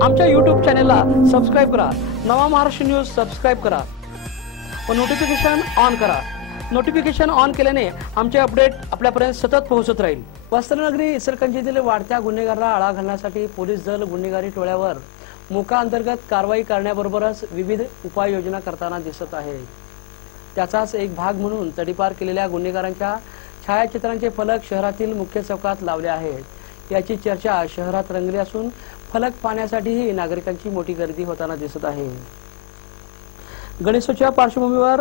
आमच्या यूट्यूब चॅनेलला सबस्क्राईब करा. नवा महाराष्ट्र न्यूज सबस्क्राईब करा. व नोटिफिकेशन ऑन करा. नोटिफिकेशन ऑन केल्याने आमचे अपडेट आपल्यापर्यंत सतत पोहोचत राहील. वस्त्रनगरी इसरकंजीतील वाढत्या गुन्हेगाराला आळा घालण्यासाठी पोलीस दल गुन्हेगारी टोळ्यावर मोका अंतर्गत कारवाई करण्याबरोबरच विविध उपाययोजना करताना दिसत आहे. त्याचाच एक भाग म्हणून तडीपार केलेल्या गुन्हेगारांच्या छायाचित्रांचे फलक शहरातील मुख्य चौकात लावले आहेत. याची चर्चा शहरात रंगली असून फलक पाहण्यासाठीही नागरिकांची मोठी गर्दी होताना दिसत आहे. गणेशोत्सवाच्या पार्श्वभूमीवर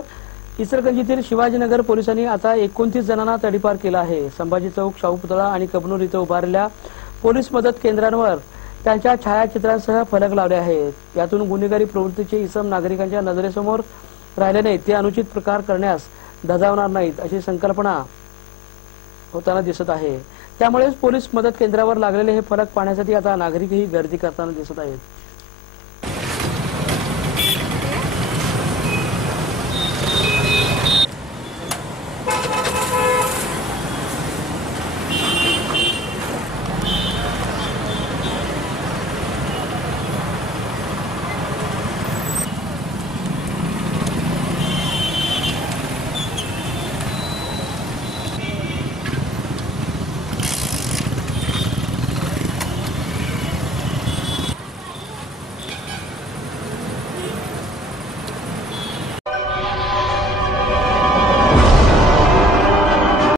इचलकरंजीतील शिवाजीनगर पोलिसांनी आता एकोणतीस जणांना तडीपार केला आहे. संभाजी चौक शाहू पुतळा आणि कबनूर इथं उभारलेल्या पोलीस मदत केंद्रांवर त्यांच्या छायाचित्रांसह फलक लावले आहेत. यातून गुन्हेगारी प्रवृत्तीचे इसम नागरिकांच्या नजरेसमोर राहिल्याने ते अनुचित प्रकार करण्यास धजावणार नाहीत अशी संकल्पना होताना दिसत आहे. त्यामुळेच पोलीस मदत केंद्रावर लागलेले हे फरक पाहण्यासाठी आता नागरिकही गर्दी करताना दिसत आहेत.